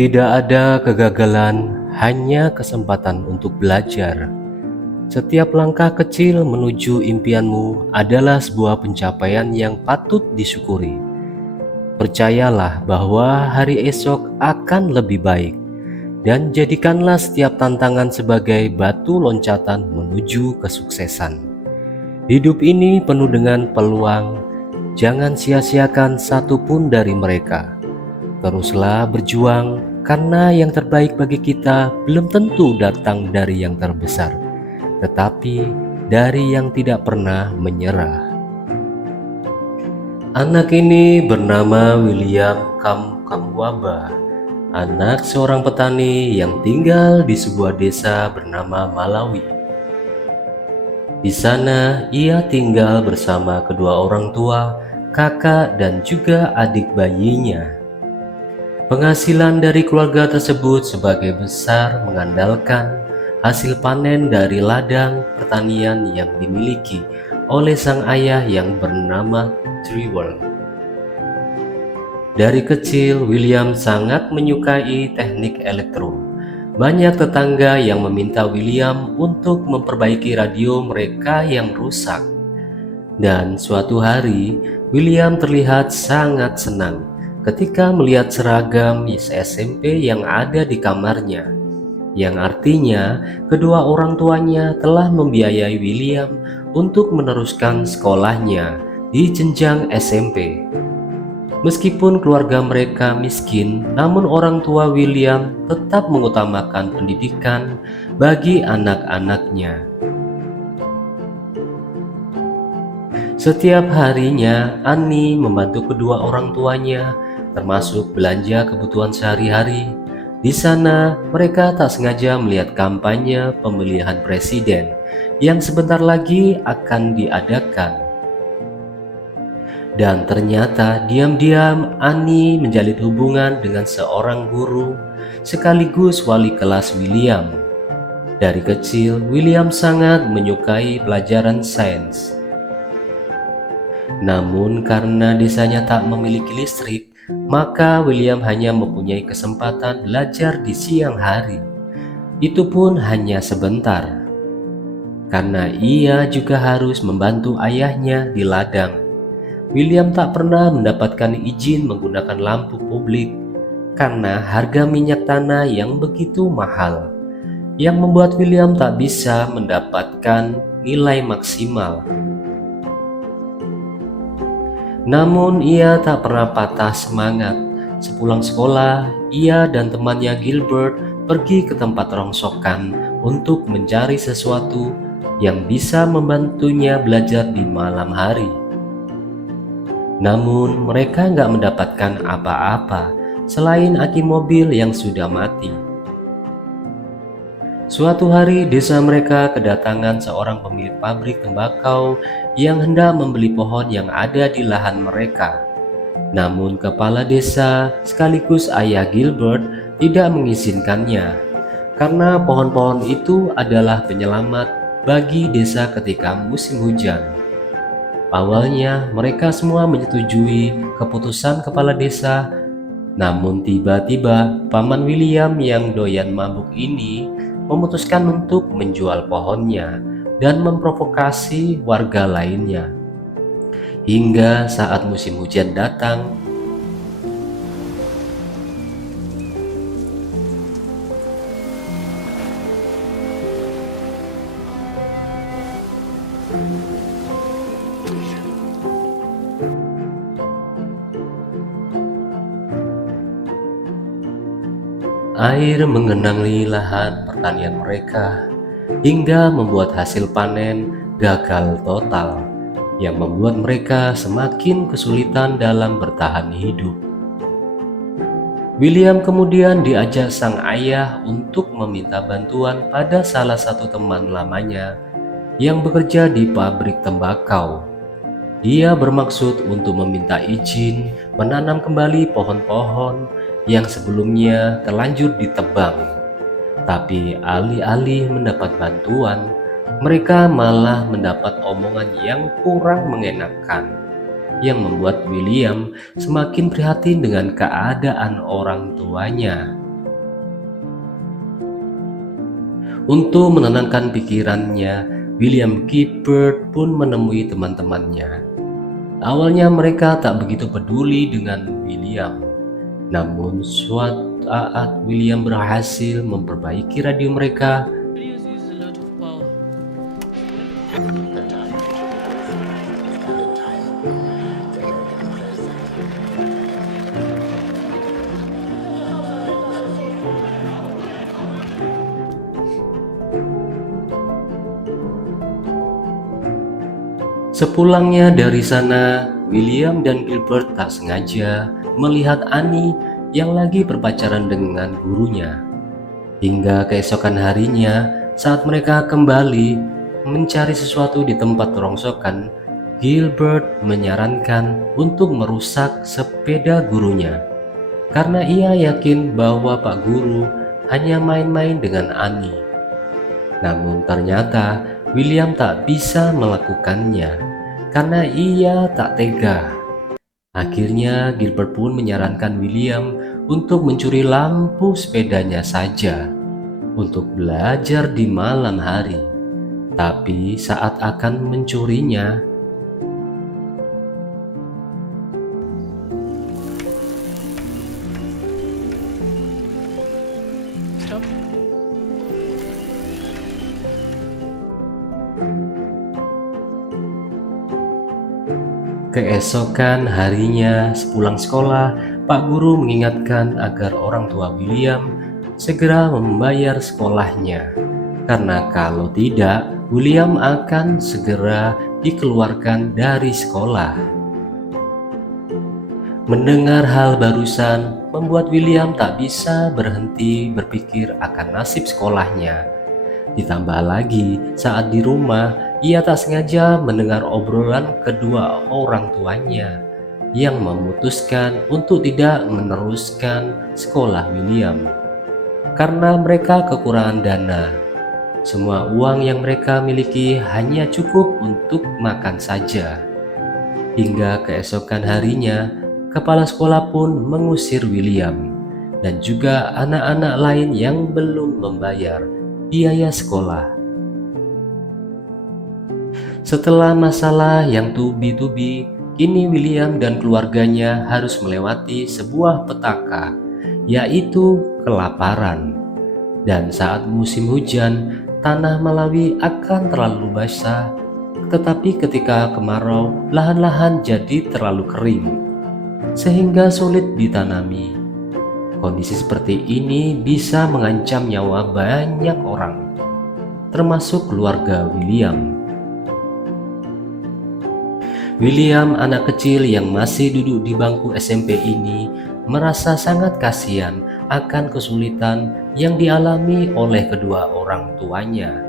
Tidak ada kegagalan, hanya kesempatan untuk belajar. Setiap langkah kecil menuju impianmu adalah sebuah pencapaian yang patut disyukuri. Percayalah bahwa hari esok akan lebih baik, dan jadikanlah setiap tantangan sebagai batu loncatan menuju kesuksesan. Hidup ini penuh dengan peluang, jangan sia-siakan satupun dari mereka. Teruslah berjuang, karena yang terbaik bagi kita belum tentu datang dari yang terbesar, tetapi dari yang tidak pernah menyerah. Anak ini bernama William Kamkwamba, anak seorang petani yang tinggal di sebuah desa bernama Malawi. Di sana ia tinggal bersama kedua orang tua, kakak, dan juga adik bayinya. Penghasilan dari keluarga tersebut sebagai besar mengandalkan hasil panen dari ladang pertanian yang dimiliki oleh sang ayah yang bernama Trevor. Dari kecil, William sangat menyukai teknik elektro. Banyak tetangga yang meminta William untuk memperbaiki radio mereka yang rusak. Dan suatu hari, William terlihat sangat senang ketika melihat seragam SMP yang ada di kamarnya, yang artinya kedua orang tuanya telah membiayai William untuk meneruskan sekolahnya di jenjang SMP. Meskipun keluarga mereka miskin, namun orang tua William tetap mengutamakan pendidikan bagi anak-anaknya. Setiap harinya, Annie membantu kedua orang tuanya, termasuk belanja kebutuhan sehari-hari. Di sana, mereka tak sengaja melihat kampanye pemilihan presiden yang sebentar lagi akan diadakan. Dan ternyata diam-diam Annie menjalin hubungan dengan seorang guru sekaligus wali kelas William. Dari kecil, William sangat menyukai pelajaran sains. Namun karena desanya tak memiliki listrik, maka William hanya mempunyai kesempatan belajar di siang hari. Itu pun hanya sebentar, karena ia juga harus membantu ayahnya di ladang. William tak pernah mendapatkan izin menggunakan lampu publik karena harga minyak tanah yang begitu mahal, yang membuat William tak bisa mendapatkan nilai maksimal. Namun ia tak pernah patah semangat. Sepulang sekolah, ia dan temannya Gilbert pergi ke tempat rongsokan untuk mencari sesuatu yang bisa membantunya belajar di malam hari. Namun mereka nggak mendapatkan apa-apa selain aki mobil yang sudah mati. Suatu hari desa mereka kedatangan seorang pemilik pabrik tembakau yang hendak membeli pohon yang ada di lahan mereka. Namun kepala desa sekaligus ayah Gilbert tidak mengizinkannya, karena pohon-pohon itu adalah penyelamat bagi desa ketika musim hujan. Awalnya mereka semua menyetujui keputusan kepala desa, namun tiba-tiba paman William yang doyan mabuk ini memutuskan untuk menjual pohonnya dan memprovokasi warga lainnya. Hingga saat musim hujan datang, air mengenangi lahan pertanian mereka hingga membuat hasil panen gagal total, yang membuat mereka semakin kesulitan dalam bertahan hidup. William kemudian diajak sang ayah untuk meminta bantuan pada salah satu teman lamanya yang bekerja di pabrik tembakau. Dia bermaksud untuk meminta izin menanam kembali pohon-pohon yang sebelumnya terlanjur ditebang. Tapi alih-alih mendapat bantuan, mereka malah mendapat omongan yang kurang mengenakan, yang membuat William semakin prihatin dengan keadaan orang tuanya. Untuk menenangkan pikirannya, William Gibbard pun menemui teman-temannya. Awalnya mereka tak begitu peduli dengan William. Namun suatu saat William berhasil memperbaiki radio mereka. Sepulangnya dari sana, William dan Gilbert tak sengaja melihat Annie yang lagi berpacaran dengan gurunya. Hingga keesokan harinya, saat mereka kembali mencari sesuatu di tempat rongsokan, Gilbert menyarankan untuk merusak sepeda gurunya. Karena ia yakin bahwa Pak Guru hanya main-main dengan Annie. Namun ternyata William tak bisa melakukannya karena ia tak tega. Akhirnya Gilbert pun menyarankan William untuk mencuri lampu sepedanya saja untuk belajar di malam hari. Tapi saat akan mencurinya, Stop. keesokan harinya sepulang sekolah, Pak Guru mengingatkan agar orang tua William segera membayar sekolahnya. Karena kalau tidak, William akan segera dikeluarkan dari sekolah. Mendengar hal barusan membuat William tak bisa berhenti berpikir akan nasib sekolahnya. Ditambah lagi saat di rumah ia tak sengaja mendengar obrolan kedua orang tuanya yang memutuskan untuk tidak meneruskan sekolah William karena mereka kekurangan dana. Semua uang yang mereka miliki hanya cukup untuk makan saja. Hingga keesokan harinya, kepala sekolah pun mengusir William dan juga anak-anak lain yang belum membayar biaya sekolah. Setelah masalah yang tubi-tubi, kini William dan keluarganya harus melewati sebuah petaka, yaitu kelaparan. Dan saat musim hujan, tanah Malawi akan terlalu basah, tetapi ketika kemarau, lahan-lahan jadi terlalu kering, sehingga sulit ditanami. Kondisi seperti ini bisa mengancam nyawa banyak orang, termasuk keluarga William. William, anak kecil yang masih duduk di bangku SMP ini, merasa sangat kasihan akan kesulitan yang dialami oleh kedua orang tuanya.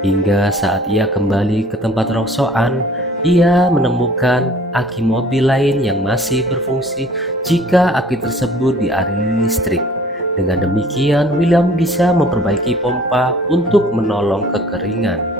Hingga saat ia kembali ke tempat rongsokan, ia menemukan aki mobil lain yang masih berfungsi jika aki tersebut dialiri listrik. Dengan demikian, William bisa memperbaiki pompa untuk menolong kekeringan.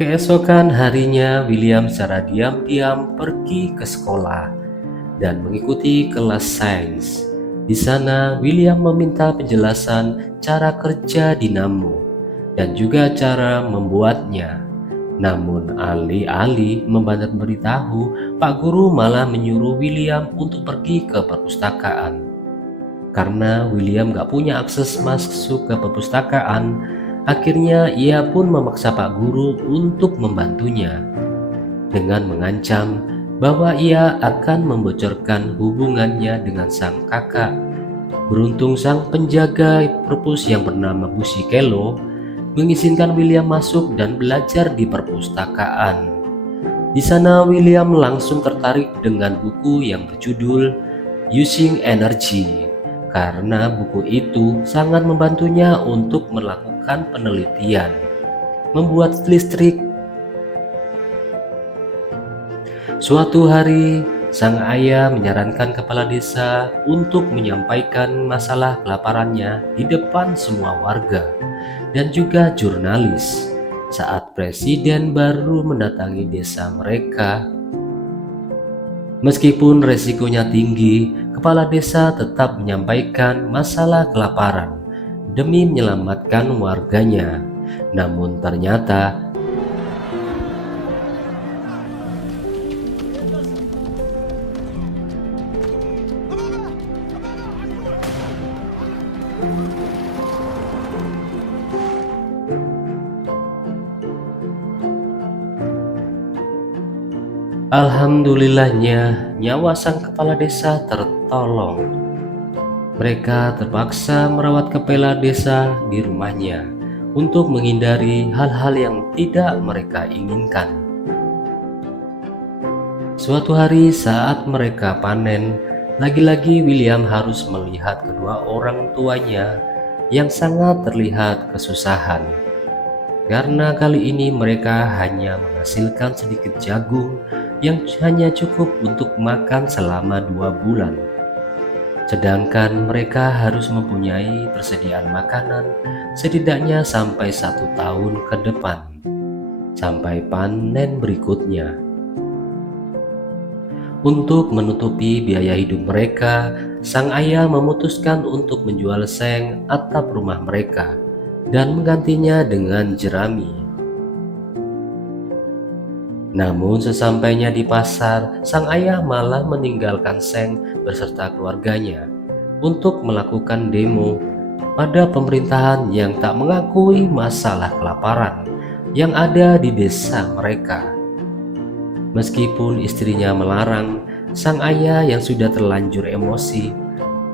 Keesokan harinya, William secara diam-diam pergi ke sekolah dan mengikuti kelas sains. Di sana, William meminta penjelasan cara kerja dinamo dan juga cara membuatnya. Namun, alih-alih memberitahu, Pak Guru malah menyuruh William untuk pergi ke perpustakaan. Karena William gak punya akses masuk ke perpustakaan, akhirnya ia pun memaksa Pak Guru untuk membantunya dengan mengancam bahwa ia akan membocorkan hubungannya dengan sang kakak. Beruntung sang penjaga perpus yang bernama Busikelo mengizinkan William masuk dan belajar di perpustakaan. Di sana William langsung tertarik dengan buku yang berjudul Using Energy, karena buku itu sangat membantunya untuk melakukan penelitian, membuat listrik. Suatu hari, sang ayah menyarankan kepala desa untuk menyampaikan masalah kelaparannya di depan semua warga dan juga jurnalis. Saat presiden baru mendatangi desa mereka, Meskipun resikonya tinggi, kepala desa tetap menyampaikan masalah kelaparan demi menyelamatkan warganya. Namun ternyata alhamdulillahnya nyawa sang kepala desa tertolong. Mereka terpaksa merawat kepala desa di rumahnya untuk menghindari hal-hal yang tidak mereka inginkan. Suatu hari saat mereka panen, lagi-lagi William harus melihat kedua orang tuanya yang sangat terlihat kesusahan. Karena kali ini mereka hanya menghasilkan sedikit jagung yang hanya cukup untuk makan selama 2 bulan. Sedangkan mereka harus mempunyai persediaan makanan setidaknya sampai 1 tahun ke depan, sampai panen berikutnya. Untuk menutupi biaya hidup mereka, sang ayah memutuskan untuk menjual seng atap rumah mereka dan menggantinya dengan jerami. Namun sesampainya di pasar, sang ayah malah meninggalkan Seng beserta keluarganya untuk melakukan demo pada pemerintahan yang tak mengakui masalah kelaparan yang ada di desa mereka. Meskipun istrinya melarang, sang ayah yang sudah terlanjur emosi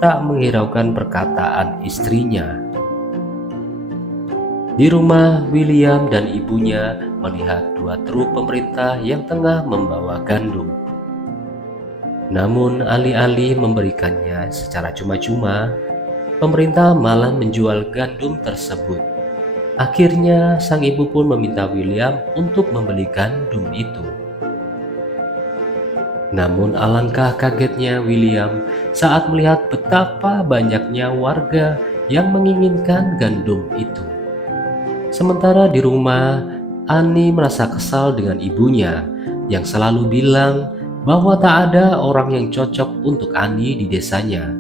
tak menghiraukan perkataan istrinya. Di rumah, William dan ibunya melihat 2 truk pemerintah yang tengah membawa gandum. Namun alih-alih memberikannya secara cuma-cuma, pemerintah malah menjual gandum tersebut. Akhirnya sang ibu pun meminta William untuk membeli gandum itu. Namun alangkah kagetnya William saat melihat betapa banyaknya warga yang menginginkan gandum itu. Sementara di rumah, Annie merasa kesal dengan ibunya yang selalu bilang bahwa tak ada orang yang cocok untuk Annie di desanya.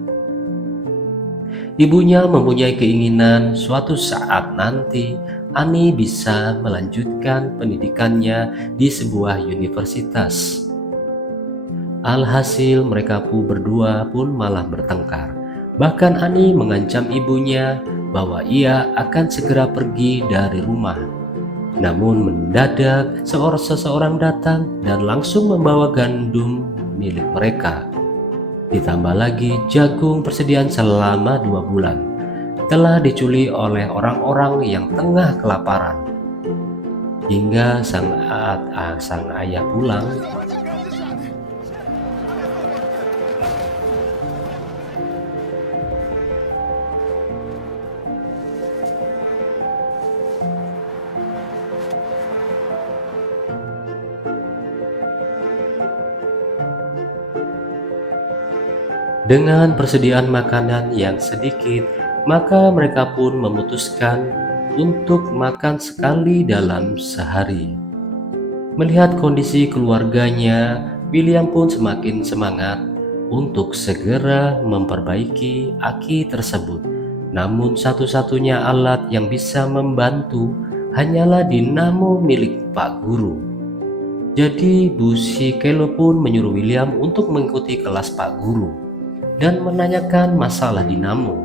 Ibunya mempunyai keinginan suatu saat nanti Annie bisa melanjutkan pendidikannya di sebuah universitas. Alhasil mereka berdua pun malah bertengkar. Bahkan Annie mengancam ibunya bahwa ia akan segera pergi dari rumah. Namun mendadak seseorang datang dan langsung membawa gandum milik mereka. Ditambah lagi jagung persediaan selama 2 bulan telah dicuri oleh orang-orang yang tengah kelaparan. Hingga sang ayah pulang, dengan persediaan makanan yang sedikit, maka mereka pun memutuskan untuk makan sekali dalam sehari. Melihat kondisi keluarganya, William pun semakin semangat untuk segera memperbaiki aki tersebut. Namun satu-satunya alat yang bisa membantu hanyalah dinamo milik Pak Guru. Jadi Bu Sikelo pun menyuruh William untuk mengikuti kelas Pak Guru dan menanyakan masalah dinamo.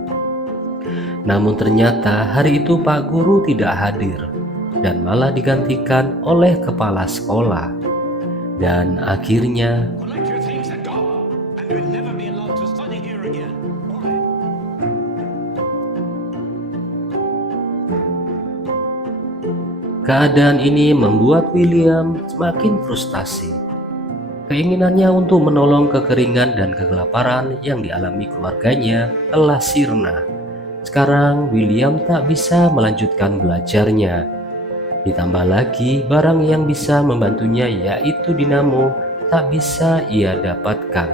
Namun ternyata hari itu Pak Guru tidak hadir dan malah digantikan oleh kepala sekolah. Dan akhirnya keadaan ini membuat William semakin frustasi. Keinginannya untuk menolong kekeringan dan kegelaparan yang dialami keluarganya telah sirna. Sekarang William tak bisa melanjutkan belajarnya. Ditambah lagi barang yang bisa membantunya yaitu dinamo tak bisa ia dapatkan.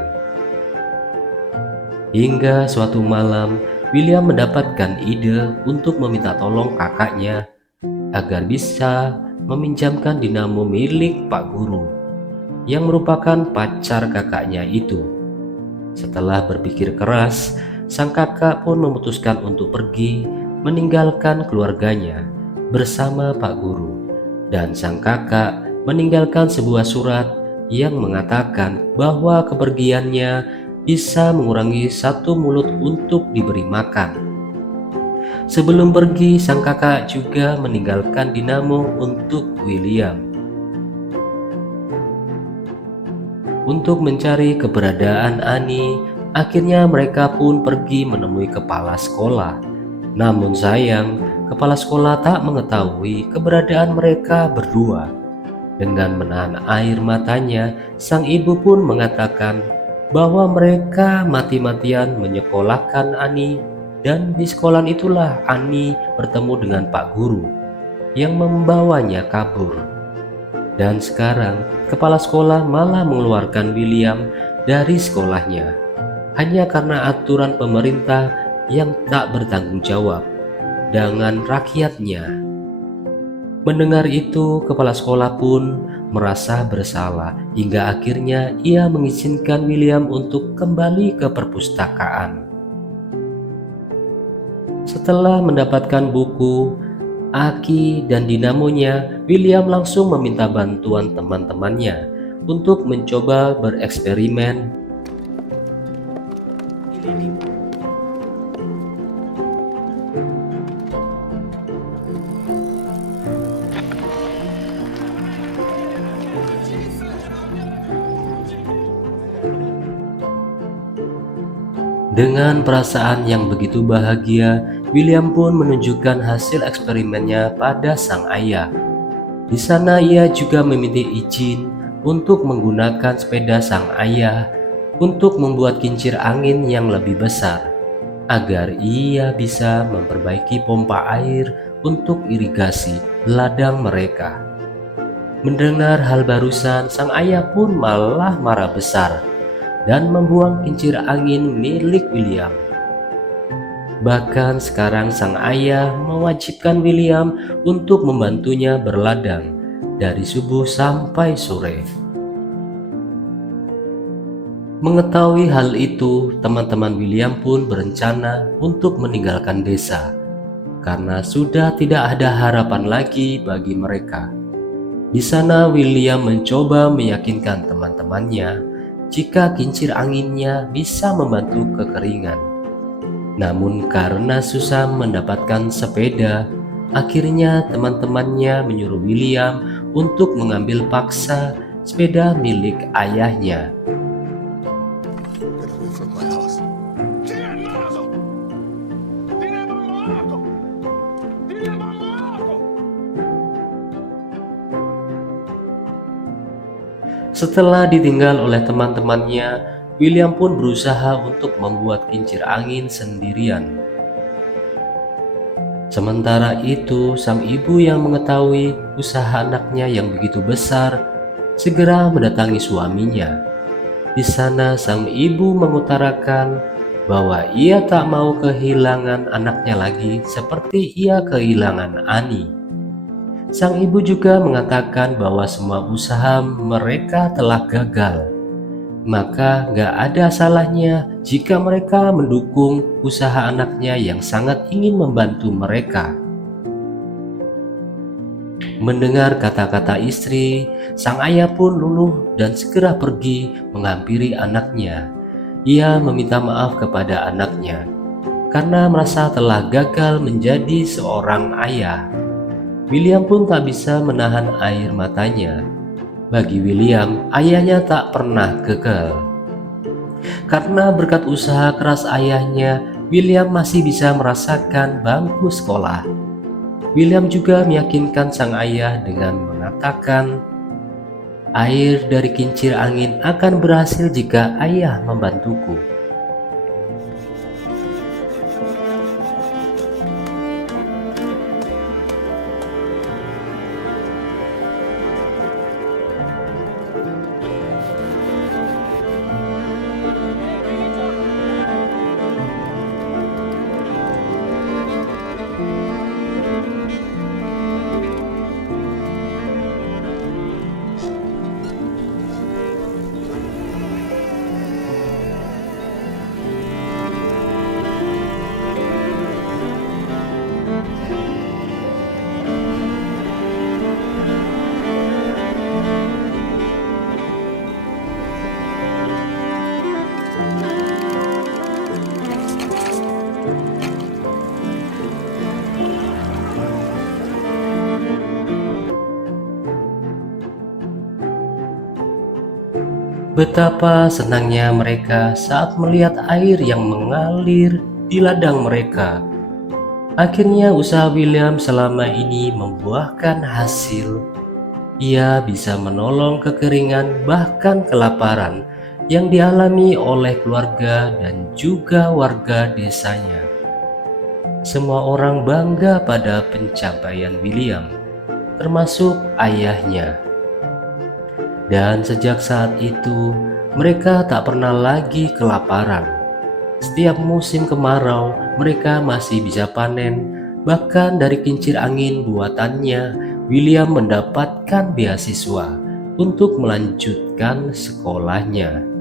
Hingga suatu malam William mendapatkan ide untuk meminta tolong kakaknya agar bisa meminjamkan dinamo milik Pak Guru. yang merupakan pacar kakaknya itu. Setelah berpikir keras, sang kakak pun memutuskan untuk pergi meninggalkan keluarganya bersama Pak Guru, dan sang kakak meninggalkan sebuah surat yang mengatakan bahwa kepergiannya bisa mengurangi satu mulut untuk diberi makan. Sebelum pergi, sang kakak juga meninggalkan dinamo untuk William untuk mencari keberadaan Annie. Akhirnya mereka pun pergi menemui kepala sekolah. Namun sayang, kepala sekolah tak mengetahui keberadaan mereka berdua. Dengan menahan air matanya, sang ibu pun mengatakan bahwa mereka mati-matian menyekolahkan Annie, dan di sekolah itulah Annie bertemu dengan Pak Guru yang membawanya kabur. Dan sekarang kepala sekolah malah mengeluarkan William dari sekolahnya hanya karena aturan pemerintah yang tak bertanggung jawab dengan rakyatnya. Mendengar itu, kepala sekolah pun merasa bersalah hingga akhirnya ia mengizinkan William untuk kembali ke perpustakaan. Setelah mendapatkan buku, aki, dan dinamonya, William langsung meminta bantuan teman-temannya untuk mencoba bereksperimen. Dengan perasaan yang begitu bahagia, William pun menunjukkan hasil eksperimennya pada sang ayah. Di sana ia juga meminta izin untuk menggunakan sepeda sang ayah untuk membuat kincir angin yang lebih besar, agar ia bisa memperbaiki pompa air untuk irigasi ladang mereka. Mendengar hal barusan, sang ayah pun malah marah besar dan membuang kincir angin milik William. Bahkan sekarang sang ayah mewajibkan William untuk membantunya berladang dari subuh sampai sore. Mengetahui hal itu, teman-teman William pun berencana untuk meninggalkan desa karena sudah tidak ada harapan lagi bagi mereka. Di sana William mencoba meyakinkan teman-temannya jika kincir anginnya bisa membantu kekeringan. Namun karena susah mendapatkan sepeda, akhirnya teman-temannya menyuruh William untuk mengambil paksa sepeda milik ayahnya. Setelah ditinggal oleh teman-temannya, William pun berusaha untuk membuat kincir angin sendirian. Sementara itu, sang ibu yang mengetahui usaha anaknya yang begitu besar segera mendatangi suaminya. Di sana sang ibu mengutarakan bahwa ia tak mau kehilangan anaknya lagi seperti ia kehilangan Annie. Sang ibu juga mengatakan bahwa semua usaha mereka telah gagal. Maka gak ada salahnya jika mereka mendukung usaha anaknya yang sangat ingin membantu mereka. Mendengar kata-kata istri, sang ayah pun luluh dan segera pergi menghampiri anaknya. Ia meminta maaf kepada anaknya karena merasa telah gagal menjadi seorang ayah. William pun tak bisa menahan air matanya. Bagi William, ayahnya tak pernah gagal. Karena berkat usaha keras ayahnya, William masih bisa merasakan bangku sekolah. William juga meyakinkan sang ayah dengan mengatakan, air dari kincir angin akan berhasil jika ayah membantuku. Betapa senangnya mereka saat melihat air yang mengalir di ladang mereka. Akhirnya usaha William selama ini membuahkan hasil. Ia bisa menolong kekeringan bahkan kelaparan yang dialami oleh keluarga dan juga warga desanya. Semua orang bangga pada pencapaian William, termasuk ayahnya. Dan sejak saat itu, mereka tak pernah lagi kelaparan. Setiap musim kemarau, mereka masih bisa panen. Bahkan dari kincir angin buatannya, William mendapatkan beasiswa untuk melanjutkan sekolahnya.